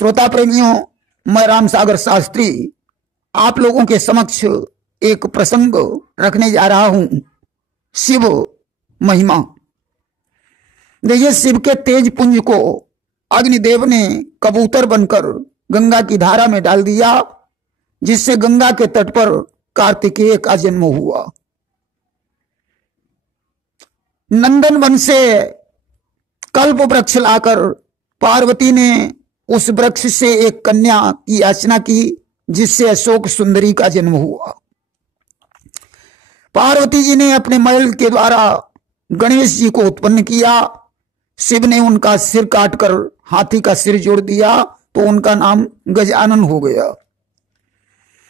श्रोता प्रेमियों, मैं राम सागर शास्त्री आप लोगों के समक्ष एक प्रसंग रखने जा रहा हूं। शिव महिमा। देखिए, शिव के तेज पुंज को अग्निदेव ने कबूतर बनकर गंगा की धारा में डाल दिया, जिससे गंगा के तट पर कार्तिकेय का जन्म हुआ। नंदन वन से कल्प वृक्ष लाकर पार्वती ने उस वृक्ष से एक कन्या की याचना की, जिससे अशोक सुंदरी का जन्म हुआ। पार्वती जी ने अपने महल के द्वारा गणेश जी को उत्पन्न किया। शिव ने उनका सिर काटकर हाथी का सिर जोड़ दिया, तो उनका नाम गजानन हो गया।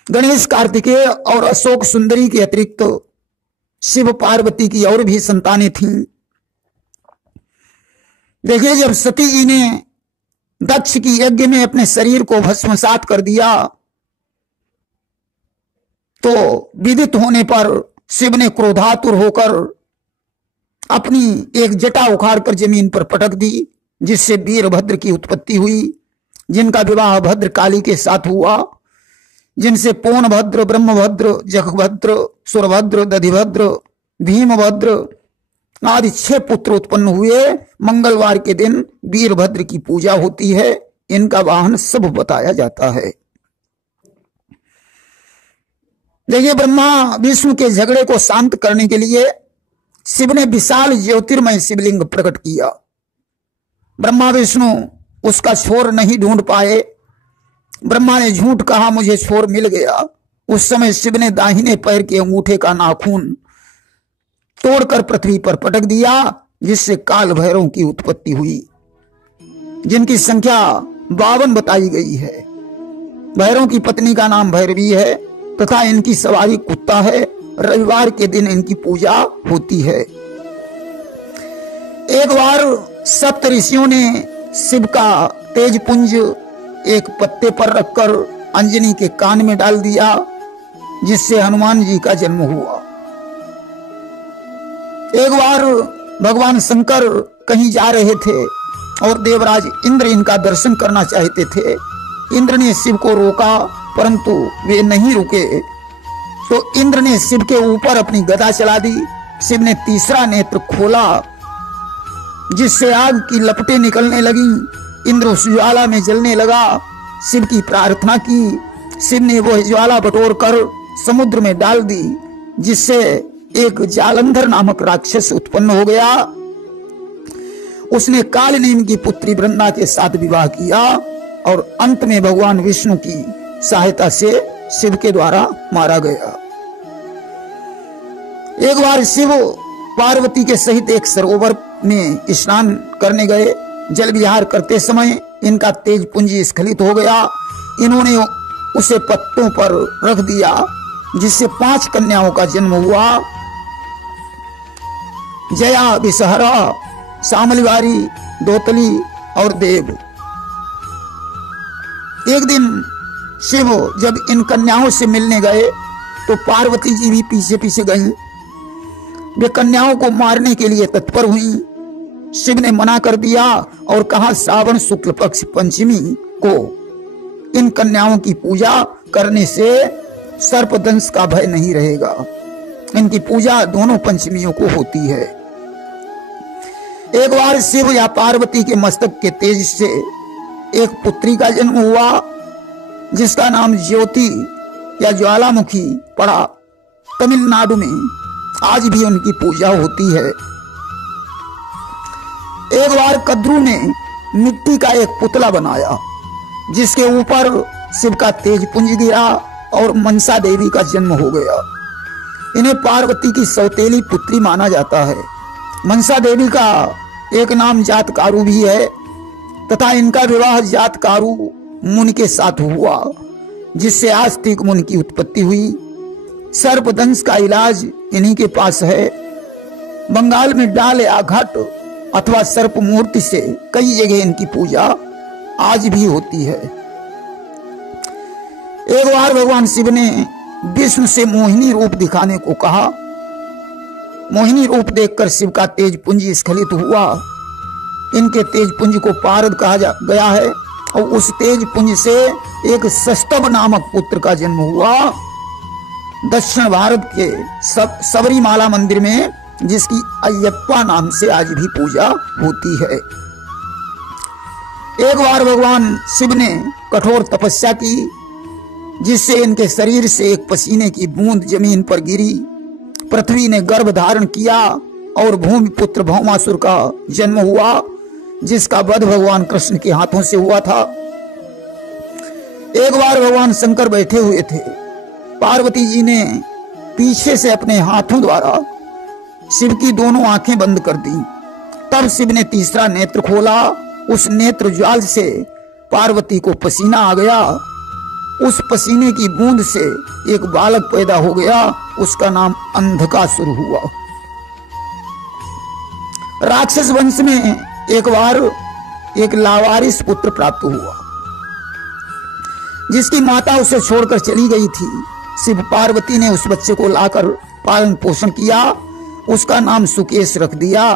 गणेश, कार्तिकेय और अशोक सुंदरी के अतिरिक्त शिव पार्वती की और भी संतानें थीं। देखिए, जब सती जी ने दक्ष की यज्ञ में अपने शरीर को भस्मसात कर दिया, तो विदित होने पर शिव ने क्रोधातुर होकर अपनी एक जटा उखाड़कर जमीन पर पटक दी, जिससे वीरभद्र की उत्पत्ति हुई, जिनका विवाह भद्रकाली के साथ हुआ, जिनसे पौनभद्र, ब्रह्मभद्र, जगभद्र, सुरभद्र, दधिभद्र, भीमभद्र आदि 6 पुत्र उत्पन्न हुए। मंगलवार के दिन वीरभद्र की पूजा होती है। इनका वाहन सब बताया जाता है। देखिए, ब्रह्मा विष्णु के झगड़े को शांत करने के लिए शिव ने विशाल ज्योतिर्मय शिवलिंग प्रकट किया। ब्रह्मा विष्णु उसका छोर नहीं ढूंढ पाए। ब्रह्मा ने झूठ कहा, मुझे छोर मिल गया। उस समय शिव ने दाहिने पैर के अंगूठे का नाखून तोड़कर पृथ्वी पर पटक दिया, जिससे काल भैरव की उत्पत्ति हुई, जिनकी संख्या 52 बताई गई है। भैरव की पत्नी का नाम भैरवी है तथा इनकी सवारी कुत्ता है। रविवार के दिन इनकी पूजा होती है। एक बार सप्त ऋषियों ने शिव का तेज पुंज एक पत्ते पर रखकर अंजनी के कान में डाल दिया, जिससे हनुमान जी का जन्म हुआ। एक बार भगवान शंकर कहीं जा रहे थे और देवराज इंद्र इनका दर्शन करना चाहते थे। इंद्र ने शिव को रोका, परंतु वे नहीं रुके, तो इंद्र ने शिव के ऊपर अपनी गदा चला दी। शिव ने तीसरा नेत्र खोला, जिससे आग की लपटें निकलने लगी। इंद्र उस ज्वाला में जलने लगा। शिव की प्रार्थना की। शिव ने वह ज्वाला बटोर कर समुद्र में डाल दी, जिससे एक जालंधर नामक राक्षस उत्पन्न हो गया। उसने कालनेमी की पुत्री वृंदा के साथ विवाह किया और अंत में भगवान विष्णु की सहायता से शिव के द्वारा मारा गया। एक बार शिव पार्वती के सहित एक सरोवर में स्नान करने गए। जल विहार करते समय इनका तेज पुंज स्खलित हो गया। इन्होंने उसे पत्तों पर रख दिया, जिससे 5 कन्याओं का जन्म हुआ। जया, विषहरा, शामलिवारी, दोतली और देव। एक दिन शिव जब इन कन्याओं से मिलने गए, तो पार्वती जी भी पीछे पीछे गईं। वे कन्याओं को मारने के लिए तत्पर हुईं। शिव ने मना कर दिया और कहा, श्रावण शुक्ल पक्ष पंचमी को इन कन्याओं की पूजा करने से सर्पदंश का भय नहीं रहेगा। इनकी पूजा दोनों पंचमियों को होती है। एक बार शिव या पार्वती के मस्तक के तेज से एक पुत्री का जन्म हुआ, जिसका नाम ज्योति या ज्वालामुखी पड़ा। तमिलनाडु में आज भी उनकी पूजा होती है। एक बार कद्रू ने मिट्टी का एक पुतला बनाया, जिसके ऊपर शिव का तेज पुंज गिरा और मनसा देवी का जन्म हो गया। इन्हें पार्वती की सौतेली पुत्री माना जाता है। मनसा देवी का एक नाम जातकारु भी है तथा इनका विवाह जातकारु मुनि के साथ हुआ, जिससे आस्तिक मुनि की उत्पत्ति हुई। सर्पदंश का इलाज इन्हीं के पास है। बंगाल में डाल या घट अथवा सर्प मूर्ति से कई जगह इनकी पूजा आज भी होती है। एक बार भगवान शिव ने विष्णु से मोहिनी रूप दिखाने को कहा। मोहिनी रूप देखकर शिव का तेज पुंज स्खलित हुआ। इनके तेज पुंज को पारद कहा गया है और उस तेज पुंज से एक सस्तभ नामक पुत्र का जन्म हुआ दक्षिण भारत के सबरीमाला मंदिर में, जिसकी अयप्पा नाम से आज भी पूजा होती है। एक बार भगवान शिव ने कठोर तपस्या की, जिससे इनके शरीर से एक पसीने की बूंद जमीन पर गिरी। पृथ्वी ने गर्भ धारण किया और भूमिपुत्र भौमासुर का जन्म हुआ, जिसका वध भगवान कृष्ण के हाथों से हुआ था। एक बार भगवान शंकर बैठे हुए थे, पार्वती जी ने पीछे से अपने हाथों द्वारा शिव की दोनों आंखें बंद कर दी। तब शिव ने तीसरा नेत्र खोला। उस नेत्र ज्वाल से पार्वती को पसीना आ गया। उस पसीने की बूंद से एक बालक पैदा हो गया, उसका नाम अंधकासुर हुआ। राक्षस वंश में एक बार एक लावारिस पुत्र प्राप्त हुआ, जिसकी माता उसे छोड़कर चली गई थी। शिव पार्वती ने उस बच्चे को लाकर पालन पोषण किया, उसका नाम सुकेश रख दिया।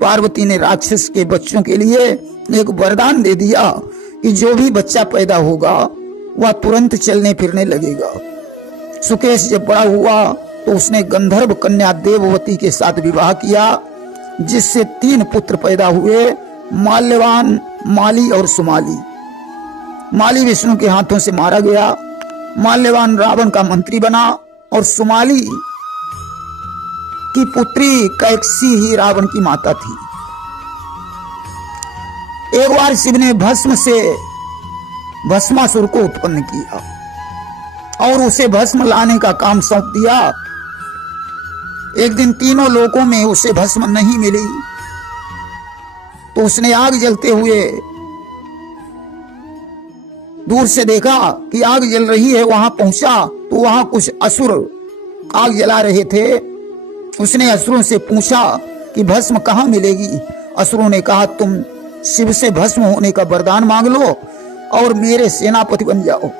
पार्वती ने राक्षस के बच्चों के लिए एक वरदान दे दिया कि जो भी बच्चा पैदा होगा वह तुरंत चलने फिरने लगेगा। सुकेश जब बड़ा हुआ तो उसने गंधर्व कन्या देववती के साथ विवाह किया, जिससे 3 पुत्र पैदा हुए, माल्यवान, माली और सुमाली। माली विष्णु के हाथों से मारा गया। माल्यवान रावण का मंत्री बना और सुमाली की पुत्री कैकसी ही रावण की माता थी। एक बार शिव ने भस्म से भस्मासुर को उत्पन्न किया और उसे भस्म लाने का काम सौंप दिया। एक दिन तीनों लोकों में उसे भस्म नहीं मिली, तो उसने आग जलते हुए दूर से देखा कि आग जल रही है। वहां पहुंचा तो वहां कुछ असुर आग जला रहे थे। उसने असुरों से पूछा कि भस्म कहां मिलेगी। असुरों ने कहा, तुम शिव से भस्म होने का वरदान मांग लो और मेरे सेनापति बन जाओ।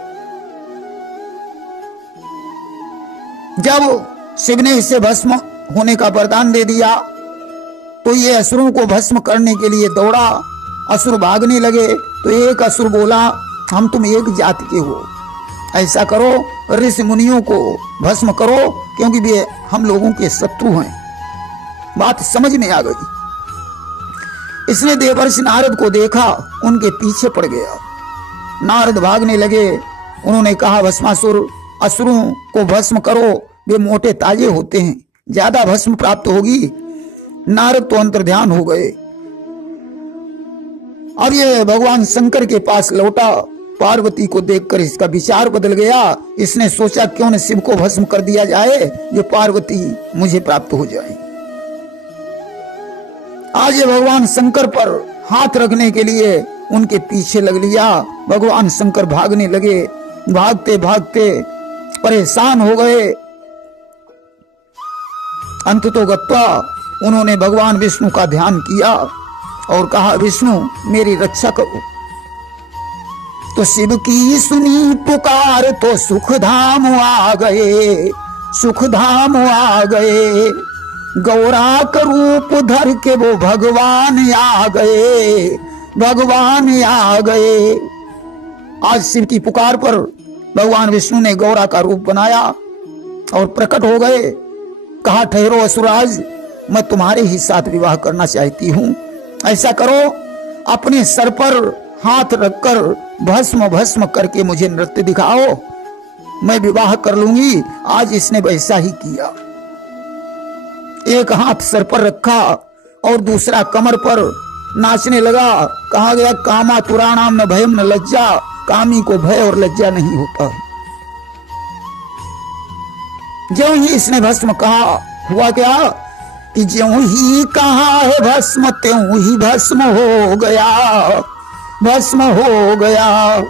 जब शिव ने इसे भस्म होने का वरदान दे दिया तो ये असुरों को भस्म करने के लिए दौड़ा। असुर भागने लगे तो एक असुर बोला, हम तुम एक जाति के हो, ऐसा करो ऋषि मुनियों को भस्म करो, क्योंकि वे हम लोगों के शत्रु हैं। बात समझ में आ गई। इसने देवर्षि नारद को देखा, उनके पीछे पड़ गया। नारद भागने लगे। उन्होंने कहा, भस्मासुर, असुरों को भस्म करो, वे मोटे ताजे होते हैं, ज्यादा भस्म प्राप्त होगी। नारद तो अंतर्ध्यान हो गए। अब ये भगवान शंकर के पास लौटा। पार्वती को देखकर इसका विचार बदल गया। इसने सोचा, क्यों न शिव को भस्म कर दिया जाए, जो पार्वती मुझे प्राप्त हो जाए। आज ये भगवान शंकर पर हाथ रखने के लिए उनके पीछे लग लिया। भगवान शंकर भागने लगे। भागते भागते परेशान हो गए। अंततो गत्वा उन्होंने भगवान विष्णु का ध्यान किया और कहा, विष्णु मेरी रक्षा करो। तो शिव की सुनी पुकार तो सुखधाम आ गए, सुखधाम आ गए। गौरा का रूप धर के वो भगवान आ गए, भगवान आ गए। आज शिव की पुकार पर भगवान विष्णु ने गौरा का रूप बनाया और प्रकट हो गए। कहा, ठहरो असुराज, मैं तुम्हारे ही साथ विवाह करना चाहती हूँ। ऐसा करो, अपने सर पर हाथ रखकर भस्म भस्म करके मुझे नृत्य दिखाओ, मैं विवाह कर लूंगी। आज इसने वैसा ही किया। एक हाथ सर पर रखा और दूसरा कमर पर नाचने लगा। कहा गया, कामा तुराणाम न भयम न लज्जा, कामी को भय और लज्जा नहीं होता। ज्यों ही इसने भस्म कहा, हुआ क्या कि ज्यों ही कहा है भस्म, त्यों ही भस्म हो गया, भस्म हो गया।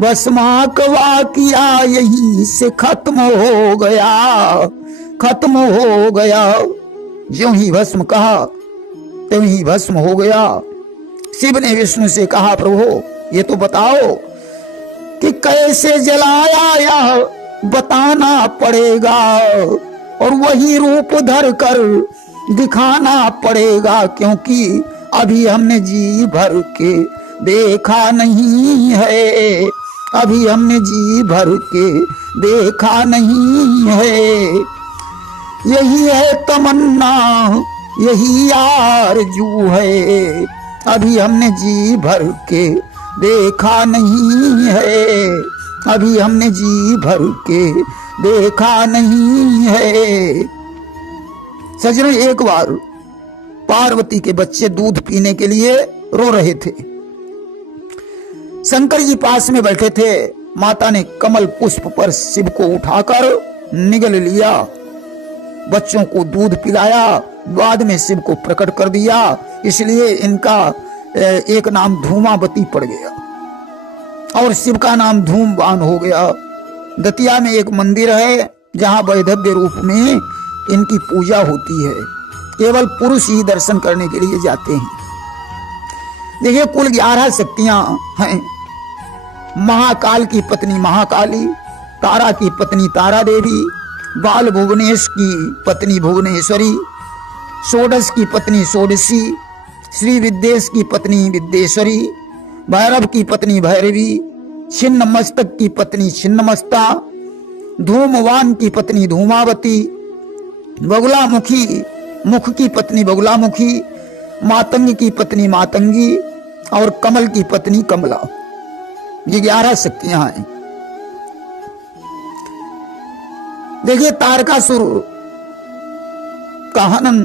भस्माकवा किया यहीं से खत्म हो गया, खत्म हो गया। ज्यों ही भस्म कहा त्यों ही भस्म हो गया। शिव ने विष्णु से कहा, प्रभु ये तो बताओ कि कैसे जलाया, यह बताना पड़ेगा और वही रूप धर कर दिखाना पड़ेगा, क्योंकि अभी हमने जी भर के देखा नहीं है, अभी हमने जी भर के देखा नहीं है। यही है तमन्ना, यही आरज़ू है, अभी हमने जी भर के देखा नहीं है, अभी हमने जी भर के देखा नहीं है। सजनों, एक बार पार्वती के बच्चे दूध पीने के लिए रो रहे थे। शंकर जी पास में बैठे थे। माता ने कमल पुष्प पर शिव को उठाकर निगल लिया, बच्चों को दूध पिलाया, बाद में शिव को प्रकट कर दिया। इसलिए इनका एक नाम धूमावती पड़ गया और शिव का नाम धूमवान हो गया। दतिया में एक मंदिर है जहां वैधव्य रूप में इनकी पूजा होती है। केवल पुरुष ही दर्शन करने के लिए जाते हैं। देखिए, कुल 11 शक्तियां हैं। महाकाल की पत्नी महाकाली, तारा की पत्नी तारा देवी, बाल भुवनेश की पत्नी भुवनेश्वरी, षोडश की पत्नी षोडशी, श्री विद्येश की पत्नी विद्येश्वरी, भैरव की पत्नी भैरवी, छिन्न मस्तक की पत्नी छिन्नमस्ता, धूमवान की पत्नी धूमावती, बगुलामुखी मुख की पत्नी बगुलामुखी, मातंग की पत्नी मातंगी और कमल की पत्नी कमला। ये 11 शक्तियां हैं। देखिए, तारकासुर का हनन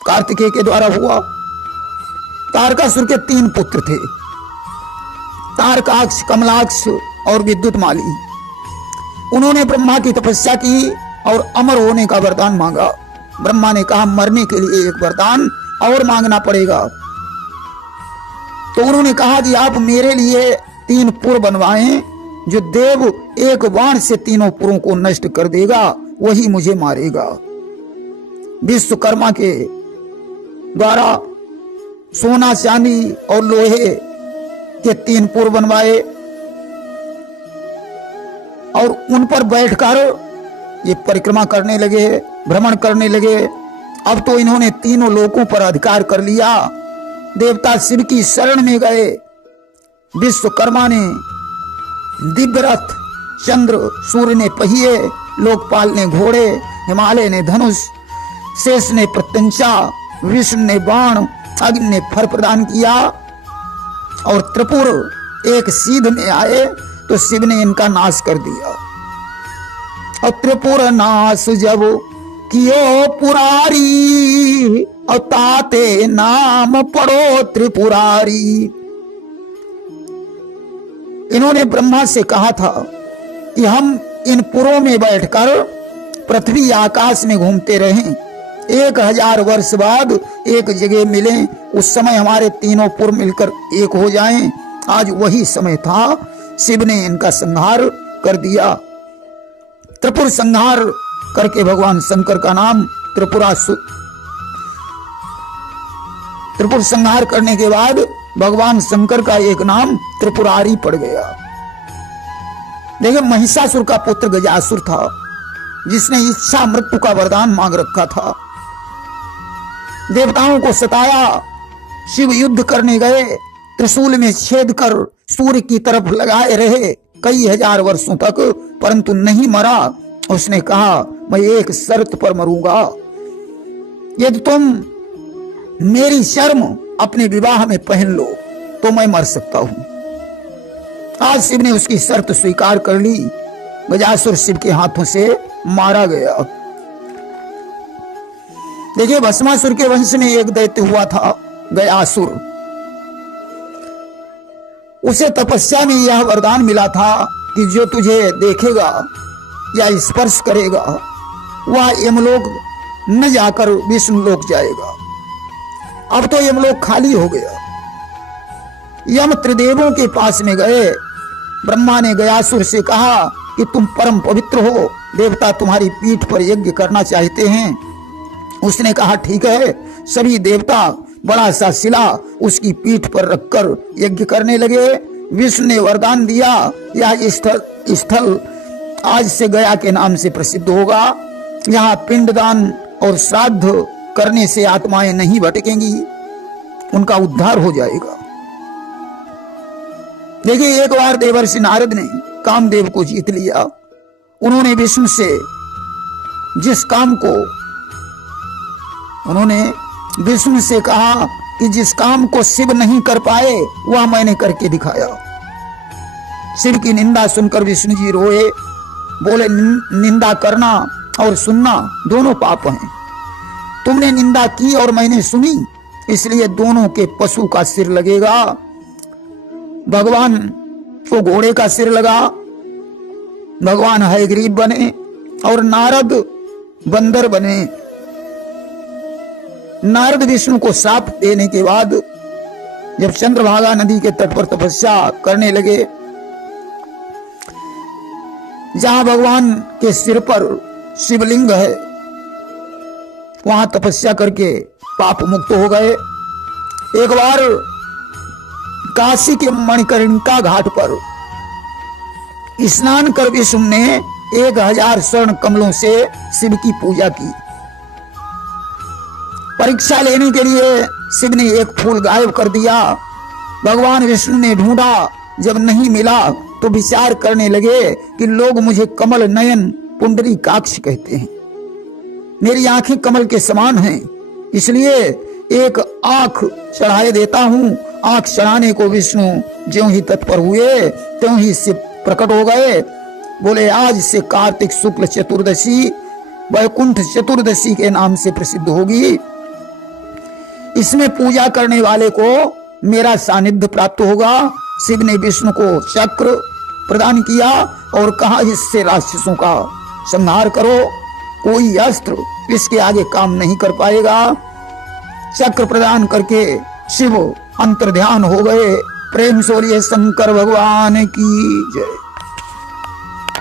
कार्तिकेय के द्वारा हुआ। तारकासुर के 3 पुत्र थे, तारकाक्ष, कमलाक्ष और विद्युतमाली। उन्होंने ब्रह्मा की तपस्या की और अमर होने का वरदान मांगा। ब्रह्मा ने कहा, मरने के लिए एक वरदान और मांगना पड़ेगा। तो उन्होंने कहा कि आप मेरे लिए 3 पुर बनवाएं, जो देव एक बाण से तीनों पुरों को नष्ट कर देगा, वही मुझे मारेगा। विश्वकर्मा के द्वारा सोना, चांदी और लोहे के 3 पुर बनवाए और उन पर बैठकर ये परिक्रमा करने लगे, भ्रमण करने लगे। अब तो इन्होंने तीनों लोकों पर अधिकार कर लिया। देवता शिव की शरण में गए। विश्वकर्मा ने दिव्य रथ, चंद्र सूर्य ने पहिए, लोकपाल ने घोड़े, हिमालय ने धनुष, शेष ने प्रत्यंचा, विष्णु ने बाण, अग्नि ने फर प्रदान किया और त्रिपुर एक सीध में आए तो शिव ने इनका नाश कर दिया। और त्रिपुर नाश जब कियो पुरारी, और ताते नाम पढ़ो त्रिपुरारी। इन्होंने ब्रह्मा से कहा था कि हम इन पुरों में बैठकर पृथ्वी आकाश में घूमते रहें, 1000 वर्ष बाद एक जगह मिलें, उस समय हमारे तीनों पुर मिलकर एक हो जाएं। आज वही समय था। शिव ने इनका संहार कर दिया। त्रिपुर संहार करके भगवान शंकर का नाम त्रिपुरासुर। त्रिपुर संहार करने के बाद भगवान शंकर का एक नाम त्रिपुरारी पड़ गया। देखिए, महिषासुर का पुत्र गजासुर था, जिसने इच्छा मृत्यु का वरदान मांग रखा था। देवताओं को सताया। शिव युद्ध करने गए, त्रिशूल में छेद कर सूर्य की तरफ लगाए रहे कई 1000 वर्षों तक, परंतु नहीं मरा। उसने कहा, मैं एक शर्त पर मरूंगा, यदि तुम मेरी शर्म अपने विवाह में पहन लो तो मैं मर सकता हूं। आज शिव ने उसकी शर्त स्वीकार कर ली। गजासुर शिव के हाथों से मारा गया। देखिए, भस्मासुर के वंश में एक दैत्य हुआ था, गयासुर। उसे तपस्या में यह वरदान मिला था कि जो तुझे देखेगा या स्पर्श करेगा वह यमलोक न जाकर विष्णु लोक जाएगा। अब तो यमलोक खाली हो गया। यम त्रिदेवों के पास में गए। ब्रह्मा ने गयासुर से कहा कि तुम परम पवित्र हो, देवता तुम्हारी पीठ पर यज्ञ करना चाहते हैं। उसने कहा, ठीक है। सभी देवता बड़ा सा शिला उसकी पीठ पर रखकर यज्ञ करने लगे। विष्णु ने वरदान दिया, यह स्थल आज से गया के नाम से प्रसिद्ध होगा। यहाँ पिंडदान और श्राद्ध करने से आत्माएं नहीं भटकेंगी। उनका उद्धार हो जाएगा। देखिए, एक बार देवर्षि नारद ने कामदेव को जीत लिया। उन्होंने विष्णु से कहा कि जिस काम को शिव नहीं कर पाए वह मैंने करके दिखाया। शिव की निंदा सुनकर विष्णु जी रोए, बोले निंदा करना और सुनना दोनों पाप हैं। तुमने निंदा की और मैंने सुनी, इसलिए दोनों के पशु का सिर लगेगा। भगवान को घोड़े का सिर लगा, भगवान हयग्रीव बने और नारद बंदर बने। नारद विष्णु को शाप देने के बाद जब चंद्रभागा नदी के तट पर तपस्या करने लगे, जहां भगवान के सिर पर शिवलिंग है, वहां तपस्या करके पाप मुक्त हो गए। एक बार काशी के मणिकर्णिका घाट पर स्नान कर विष्णु ने 1000 स्वर्ण कमलों से शिव की पूजा की। परीक्षा लेने के लिए शिव ने एक फूल गायब कर दिया। भगवान विष्णु ने ढूंढा, जब नहीं मिला तो विचार करने लगे कि लोग मुझे कमल नयन पुंडरीकाक्ष कहते हैं, मेरी आंखें कमल के समान हैं, इसलिए एक आंख चढ़ाए देता हूं। आंख चढ़ाने को विष्णु ज्यों ही तत्पर हुए त्यों ही शिव प्रकट हो गए। बोले आज से कार्तिक शुक्ल चतुर्दशी वैकुंठ चतुर्दशी के नाम से प्रसिद्ध होगी। इसमें पूजा करने वाले को मेरा सानिध्य प्राप्त होगा। शिव ने विष्णु को चक्र प्रदान किया और कहा, इससे राक्षसों का संहार करो, कोई अस्त्र इसके आगे काम नहीं कर पाएगा। चक्र प्रदान करके शिव अंतर्ध्यान हो गए। प्रेम से बोलिए शंकर भगवान की जय।